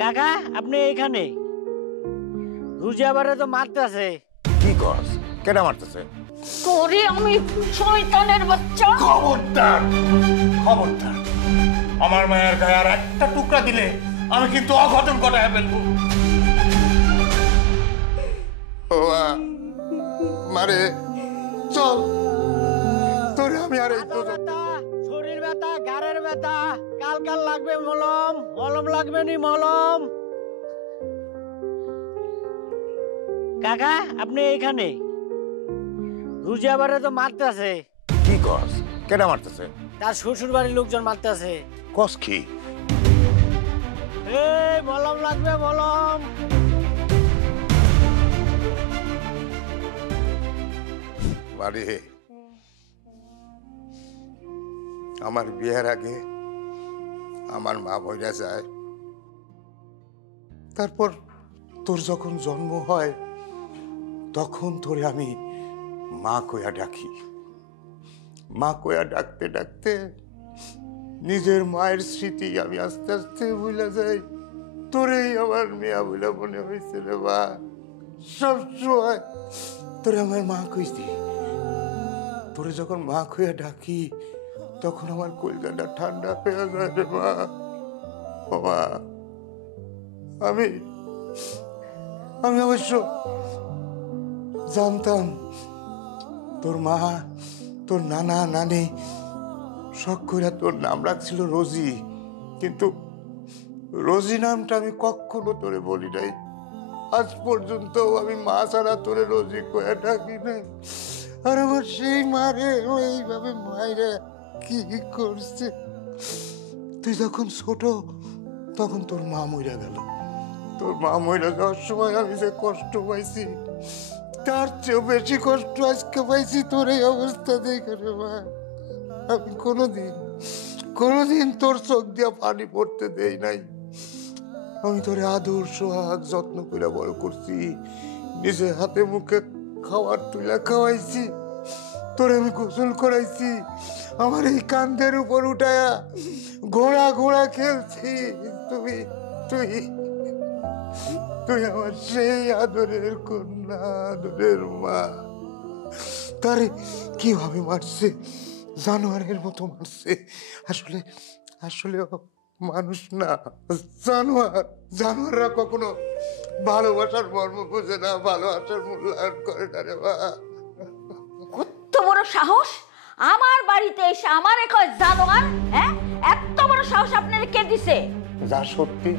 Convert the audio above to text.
কাকা আপনি এখানে রুজিয়াবারে তো মারতেছে। কি কস? কেডা মারতেছে? তোরে আমি শয়তানের বাচ্চা। খবরদার, খবরদার! আমার মায়ের গায়ে আর একটা টুকরা দিলে আমি কিন্তু অঘটন ঘটায় ফেলবো। মারে চল, তোরে আমি আর এই তো ব্যথা, শরীর ব্যথা, গাড়ের ব্যথা, কাল কাল লাগবে মলম, মলম লাগবে নি মলম। কাকা আপনি এখানে রুজিয়াবারে তো মারতেছে। কি কস? কেডা মারতেছে? তার শ্বশুর বাড়ির লোকজন মারতেছে। কস কি? এই মলম লাগবে মলম। মারে, আমার বিয়ের আগে আমার মা বইরা যায়, তারপর তোর যখন জন্ম হয় তখন তোরে আমি মা কইয়া ডাকি। মা কইয়া ডাকতে ডাকতে নিজের মায়ের স্মৃতি আমি আস্তে আস্তে ভুলে যাই। তোরেই আমার মেয়া বলে মনে হয়েছে রে মা। সবসময় তোরে আমার মা কইছি। তোরে যখন মা কইয়া ডাকি তখন আমার কলজাটা ঠান্ডা হয়ে যায় রে মা। বাবা, আমি অবশ্য জানতাম তোর মা, তোর নানা নানি শখ করে তোর নাম রাখছিল রোজি, কিন্তু রোজি নামটা আমি কখনো তোরে বলি নাই। আজ পর্যন্ত আমি মা ছাড়া তোরে রোজি কয়ে ডাকি নাই। আর আমার সেই মারে এইভাবে মায়েরা কি করছে। তুই যখন ছোট তখন তোর মা মইরা গেল। তোর মা মইরা যাওয়ার সময় আমি যে কষ্ট পাইছি তার চেয়েও বেশি কষ্ট আজকে পাইছি তোর এই অবস্থা দেখে রে মা। আমি কোনোদিন তোর চোখ দিয়া পানি পড়তে দেই নাই। আমি তোরে আদর সোহাগ যত্ন করে বড় করছি, নিজে হাতে মুখে খাবার তুলে খাওয়াইছি, তোরে আমি গোসল করাইছি, আমার এই কান্ধের উপর উঠায়া ঘোড়া ঘোড়া খেলছি। তুই তুই তুই আমার সেই আদরের কন্যা, আদরের মা। তারে কিভাবে মারছে, জানোয়ারের মতো মারছে। আসলে আসলে মানুষ না, জানোয়ার। জানোয়াররা কখনো ভালোবাসার মর্ম বোঝে না, ভালোবাসার মূল্যায়ন করে না রে মা। কত বড় সাহস আমার বাড়িতে এসে আমারে কয় জানোয়ার। হ্যাঁ, এত বড় সাহস আপনারে কে দিছে? যা সত্যি